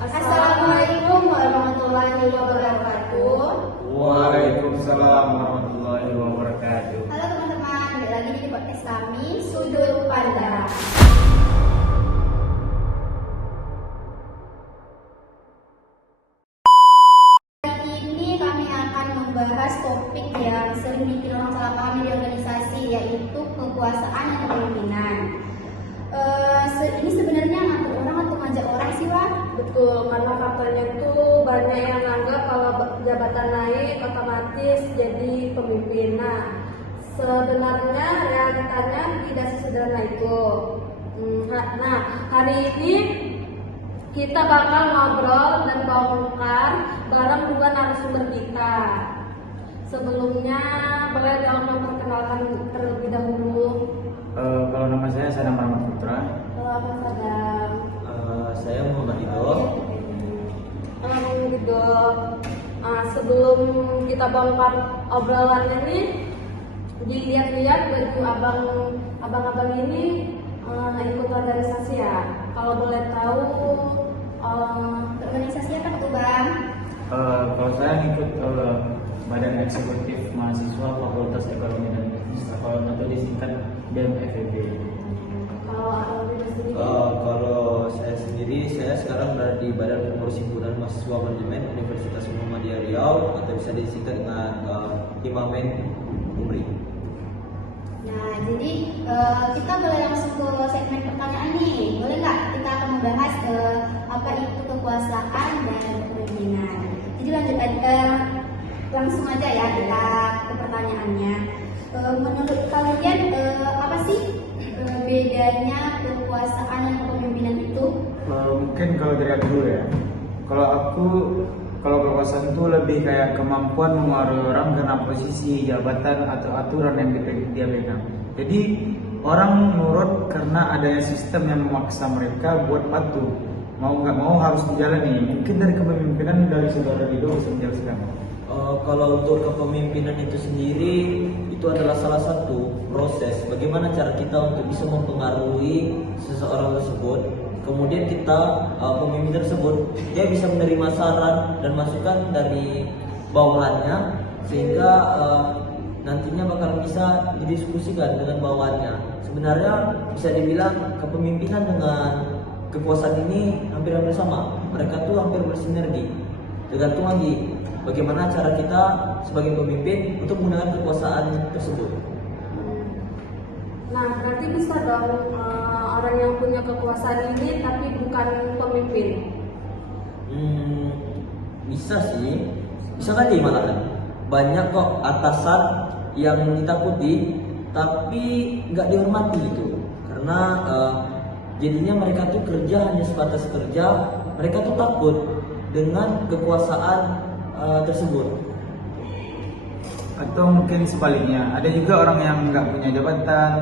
Assalamualaikum warahmatullahi wabarakatuh. Waalaikumsalam warahmatullahi wabarakatuh. Halo teman-teman, balik lagi di podcast kami Sudut Pandang. Hari ini kami akan membahas topik yang sering bikin orang salah paham di organisasi, yaitu kekuasaan dan kepemimpinan. Ini sebenarnya ngatur orang atau ngajak orang sih, Wak? Betul, karena faktanya itu banyak yang anggap kalau jabatan naik otomatis jadi pemimpin. Nah, sebenarnya realitanya tidak sesederhana itu. Nah, hari ini kita bakal ngobrol dan bongkar bareng dua narasumber kita. Sebelumnya, boleh dong memperkenalkan terlebih dahulu. Kalau nama saya Sadam Rahmat Putra. Halo, Mas Sadam. Saya Muhammad Ido. Gitu. Sebelum kita bongkar obrolannya nih, dilihat-lihat baju abang-abang ini ikut organisasi ya. Kalau boleh tahu, Organisasi apa tuh, Bang? Kalau saya ikut Badan Eksekutif Mahasiswa Fakultas Ekonomi dan Bisnis atau disingkat BMFEB. kalau abang sendiri, Kalau saya sendiri, saya sekarang berada di Badan Pengurus Himpunan Mahasiswa Manajemen Universitas Muhammadiyah Riau atau bisa disingkat dengan Himamen Umri. Nah, jadi kita boleh langsung ke segmen pertanyaan nih. Boleh nggak kita akan membahas apa itu kekuasaan dan kepemimpinan? Jadi langsung aja ya kita ke pertanyaannya. Menurut kalian apa sih bedanya kekuasaan dan kepemimpinan itu? Mungkin kalau dari aku dulu ya. Kalau kekuasaan itu lebih kayak kemampuan mengaruhi orang karena posisi jabatan atau aturan yang dia pegang. Jadi orang nurut karena adanya sistem yang memaksa mereka buat patuh. Mau nggak mau harus dijalani. Mungkin dari kepemimpinan dari saudara Dido bisa menjelaskan. Kalau untuk kepemimpinan itu sendiri, itu adalah salah satu proses bagaimana cara kita untuk bisa mempengaruhi seseorang tersebut. Kemudian kita pemimpin tersebut dia bisa menerima saran dan masukan dari bawahannya sehingga nantinya bakal bisa didiskusikan dengan bawahannya. Sebenarnya bisa dibilang kepemimpinan dengan kekuasaan ini hampir-hampir sama. Mereka tuh hampir bersinergi. Tergantung lagi bagaimana cara kita sebagai pemimpin untuk menggunakan kekuasaan tersebut. nah nanti bisa dong orang yang punya kekuasaan ini tapi bukan pemimpin. Bisa sih, bisa kali malahan. Banyak kok atasan yang ditakuti tapi nggak dihormati gitu. Karena jadinya mereka tuh kerja hanya sebatas kerja, mereka tuh takut dengan kekuasaan tersebut. Atau mungkin sebaliknya, ada juga orang yang nggak punya jabatan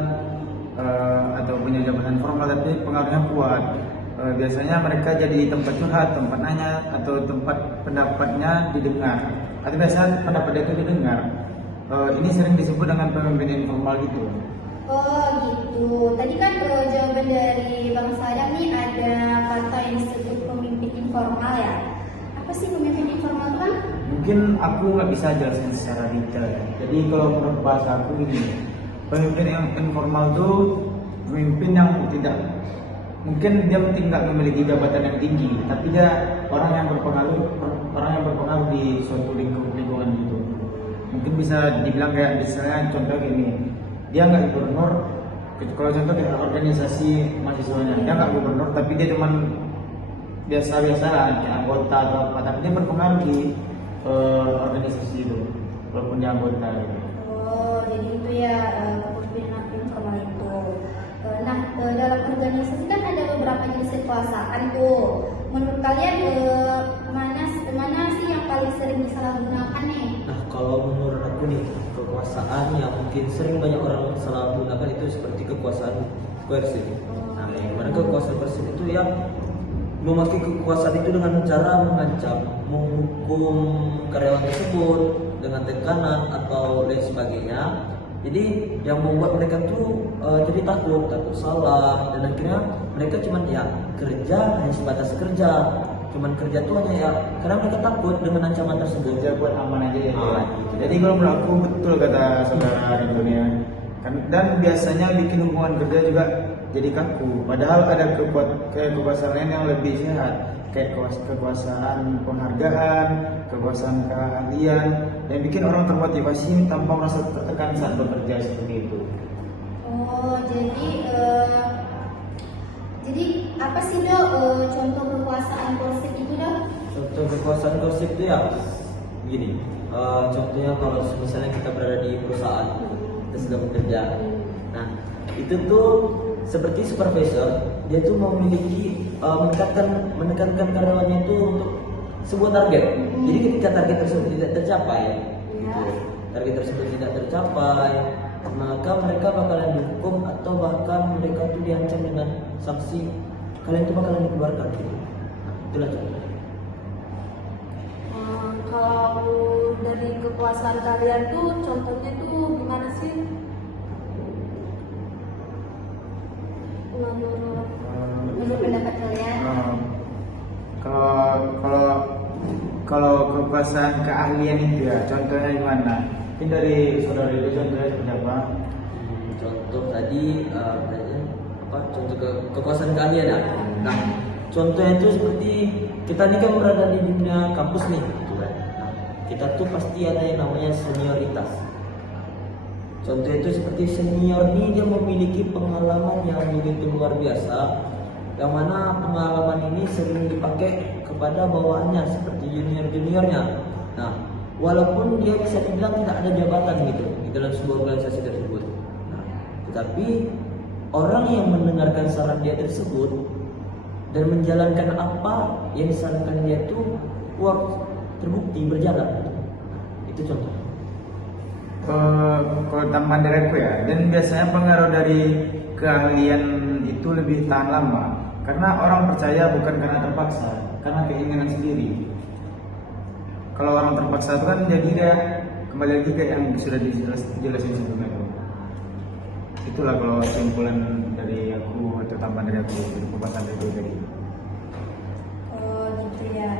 atau punya jabatan formal tapi pengaruhnya kuat. Biasanya mereka jadi tempat curhat, tempat nanya, atau tempat pendapatnya didengar. Atau biasanya pendapatnya itu didengar. Ini sering disebut dengan pemimpin informal gitu. Oh gitu. Tadi kan jawaban dari Bang Sadam nih ada kata yang disebut pemimpin informal ya. Apa sih pemimpin informal itu, Bang? Mungkin aku nggak bisa jelasin secara detail ya. Jadi kalau menurut bahasa aku gini, pemimpin yang informal itu pemimpin yang tidak, mungkin dia tidak memiliki jabatan yang tinggi, tapi dia orang yang berpengaruh di suatu lingkungan gitu. Mungkin bisa dibilang kayak misalnya contoh gini, dia nggak gubernur. Kalau contoh kayak organisasi mahasiswanya, dia nggak gubernur, tapi dia cuman biasa-biasa lah, kayak anggota atau apa, tapi dia berpengaruh di organisasi itu, walaupun dia anggota gitu. Oh, jadi itu ya kepemimpinan informal itu. Dalam organisasi kan ada beberapa jenis kekuasaan tuh. Menurut kalian mana sih yang paling sering disalahgunakan nih? Nah, kalau menurut aku nih, kekuasaan yang mungkin sering banyak orang salah gunakan itu seperti kekuasaan coercive. Nah, yang mana kekuasaan coercive itu yang memakai kekuasaan itu dengan cara mengancam, menghukum karyawan tersebut dengan tekanan atau lain sebagainya. Jadi yang membuat mereka tuh jadi takut salah, dan akhirnya mereka cuma ya kerja hanya sebatas kerja, cuman kerja tuh hanya ya karena mereka takut dengan ancaman tersebut. Kerja buat aman aja ya. Gitu. Jadi kalau menurut aku betul kata saudara Ridhonia. Dan biasanya bikin hubungan kerja juga jadi kaku. Padahal ada kekuasaan lain yang lebih sehat, kayak kekuasaan penghargaan, kekuasaan keahlian, yang bikin orang termotivasi tanpa merasa tertekan saat bekerja seperti itu. Oh, jadi apa sih Dok contoh kekuasaan korsip itu Dok? Contoh kekuasaan gosip itu ya begini. Contohnya kalau misalnya kita berada di perusahaan, kita sedang bekerja. Nah, itu tuh seperti supervisor, dia tuh memiliki menekankan karyawannya itu untuk sebuah target. Jadi ketika target tersebut tidak tercapai, gitu, target tersebut tidak tercapai, maka mereka bakalan dihukum atau bahkan mereka tuh diancam dengan sanksi, kalian tuh bakalan dikeluarkan. Gitu. Nah, itulah contohnya. Kalau dari kekuasaan kalian tuh contohnya tuh gimana sih? Menurut pendapat kalian? Kalau kekuasaan keahlian itu ya, contohnya gimana? Ini dari saudara itu contohnya seperti apa? Contoh tadi contoh kekuasaan keahlian ya. Nah, contohnya itu seperti kita ini kan berada di dunia kampus nih, gitu kan. Nah, kita tuh pasti ada yang namanya senioritas. Contoh itu seperti senior ini dia memiliki pengalaman yang begitu luar biasa, yang mana pengalaman ini sering dipakai kepada bawahannya seperti junior-juniornya. Nah, walaupun dia bisa dibilang tidak ada jabatan gitu di dalam sebuah organisasi tersebut. Nah, tetapi orang yang mendengarkan saran dia tersebut dan menjalankan apa yang disarankan dia itu terbukti berjalan. Itu contoh. Kalau tambahan dari aku ya, dan biasanya pengaruh dari keahlian itu lebih tahan lama karena orang percaya bukan karena terpaksa, karena keinginan sendiri. Kalau orang terpaksa itu kan jadi kayak kembali lagi kayak yang sudah dijelasin sebelumnya tuh. Itulah kalau kesimpulan dari aku atau tambahan dari aku dari pembahasan dari tadi. Oh gitu ya.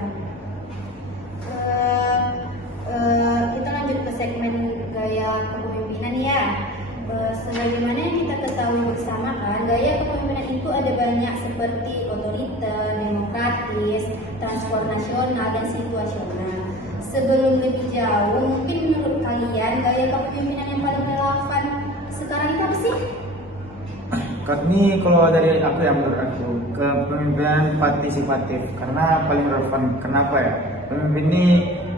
Kita lanjut ke segmen gaya kepemimpinan ya. Sebagaimana yang kita ketahui bersama kan, gaya kepemimpinan itu ada banyak seperti otoriter, demokratis, transformasional, dan situasional. Sebelum lebih jauh, mungkin menurut kalian gaya kepemimpinan yang paling relevan sekarang itu apa sih? Ini kalau dari aku ya, menurut aku kepemimpinan partisipatif karena paling relevan. Kenapa ya? Pemimpin ini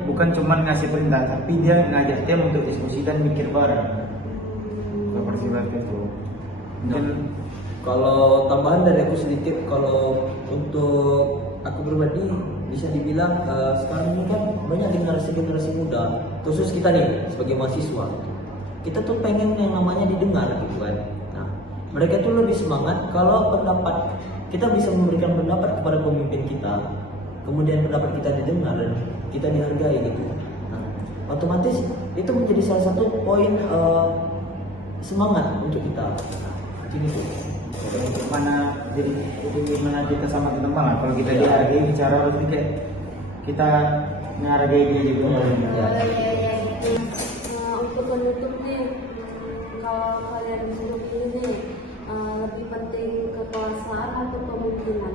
bukan cuma ngasih perintah, tapi dia ngajak tim untuk diskusi dan mikir bareng. Partisipatif itu. Mungkin kalau tambahan dari aku sedikit, kalau untuk aku pribadi bisa dibilang sekarang ini kan banyak generasi muda, khusus kita nih sebagai mahasiswa, kita tuh pengen yang namanya didengar gitu kan. Nah, mereka tuh lebih semangat kalau pendapat kita bisa memberikan pendapat kepada pemimpin kita, kemudian pendapat kita didengar dan kita dihargai gitu. Nah, otomatis itu menjadi salah satu poin semangat untuk kita. Nah, ini tuh. jadi gimana kita sama teman lah. Kalau kita dihargai bicara berarti kayak kita menghargai dia juga. Iya. Untuk menutup nih, kalau kalian disuruh pilih nih, lebih penting kekuasaan atau kepemimpinan?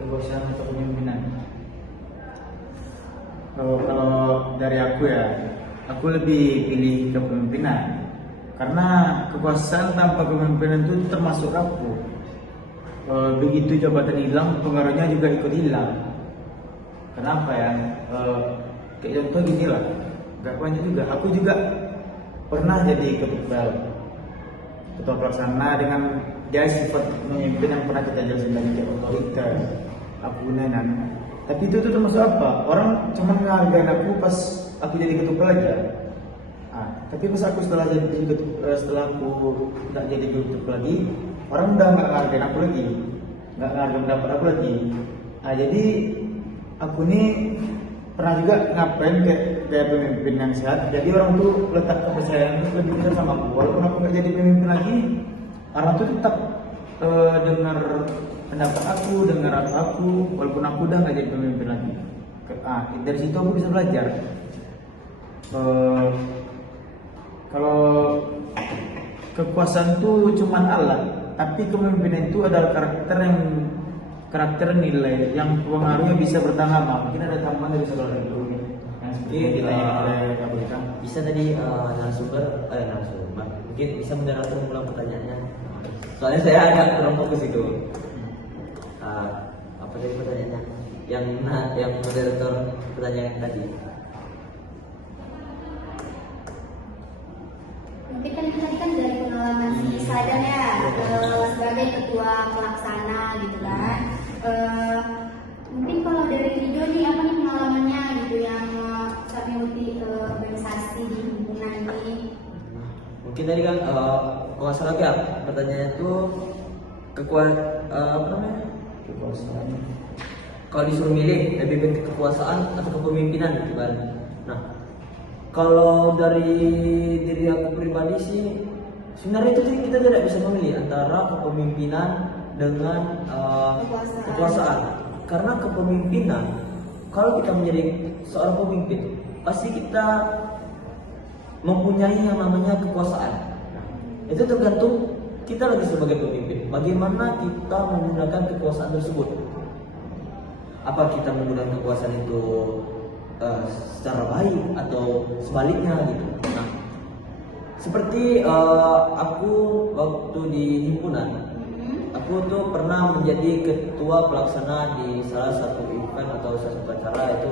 Kekuasaan atau kepemimpinan. Kalau dari aku ya, aku lebih pilih kepemimpinan karena kekuasaan tanpa kepemimpinan itu termasuk rapuh. Begitu jabatan hilang, pengaruhnya juga ikut hilang. Kenapa ya? Kayak contoh gini lah, gak banyak juga. Aku juga pernah jadi ketua pelaksana dengan dia sifat memimpin yang pernah kita jelasin tadi, kayak otoriter, aku gunakan. Tapi itu tuh termasuk apa? Orang cuma menghargai aku pas aku jadi ketua pelajar. Tapi pas aku setelah aku tidak jadi ketua lagi, orang udah nggak menghargai aku lagi, nggak menghargai pendapat aku lagi. Jadi aku nih pernah juga ngapain kayak pemimpin yang sehat. Jadi orang tuh letak kepercayaan lebih besar sama aku. Walaupun aku nggak jadi pemimpin lagi, orang tuh tetap dengar pendapat aku, dengar apa aku, walaupun aku udah nggak jadi pemimpin lagi. Dari situ aku bisa belajar. Kalau kekuasaan itu cuma alat, tapi kepemimpinan itu adalah karakter nilai yang pengaruhnya bisa bertahan lama. Mungkin ada tambahan dari sekolah dulu nih. Yang seperti yang ditanyakan oleh Kak Bulka. Bisa tadi narasumber mungkin bisa moderator mengulang pertanyaannya. Soalnya saya agak kurang fokus itu. Apa tadi pertanyaannya? Yang moderator pertanyaan tadi. Mungkin kan tadi kan dari pengalaman si Sadan ya, sebagai ketua pelaksana gitu kan. Mungkin kalau dari Rido nih, apa nih pengalamannya gitu yang saat mengikuti organisasi di himpunan ini? Mungkin tadi kan kalau nggak salah ya pertanyaannya itu apa namanya? Kekuasaan. Kalau disuruh milih lebih baik kekuasaan atau kepemimpinan gitu kan. Nah, kalau dari diri aku pribadi sih sebenarnya itu kita tidak bisa memilih antara kepemimpinan dengan kekuasaan. Karena kepemimpinan, kalau kita menjadi seorang pemimpin, pasti kita mempunyai yang namanya kekuasaan. Itu tergantung kita lagi sebagai pemimpin, bagaimana kita menggunakan kekuasaan tersebut. Apa kita menggunakan kekuasaan itu secara baik atau sebaliknya gitu. Nah, seperti aku waktu di himpunan, aku tuh pernah menjadi ketua pelaksana di salah satu event atau salah satu acara itu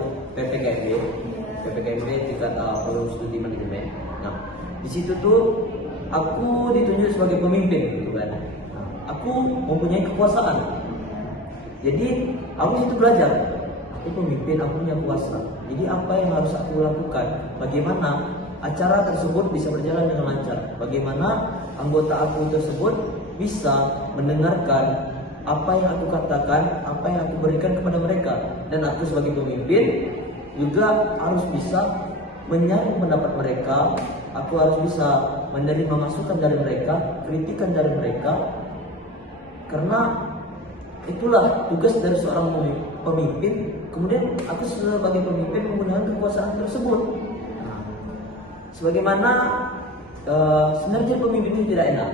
PPKMB tingkat program studi manajemen. Nah, di situ tuh aku ditunjuk sebagai pemimpin gitu kan. Nah, aku mempunyai kekuasaan. Jadi aku situ belajar. Aku pemimpin, aku punya kuasa. Jadi apa yang harus aku lakukan? Bagaimana acara tersebut bisa berjalan dengan lancar? Bagaimana anggota aku tersebut bisa mendengarkan apa yang aku katakan, apa yang aku berikan kepada mereka? Dan aku sebagai pemimpin juga harus bisa menyaring pendapat mereka. Aku harus bisa menerima masukan dari mereka, kritikan dari mereka. Karena itulah tugas dari seorang pemimpin. Kemudian aku sebagai pemimpin menggunakan kekuasaan tersebut. Sebagaimana sebenarnya pemimpin itu tidak enak.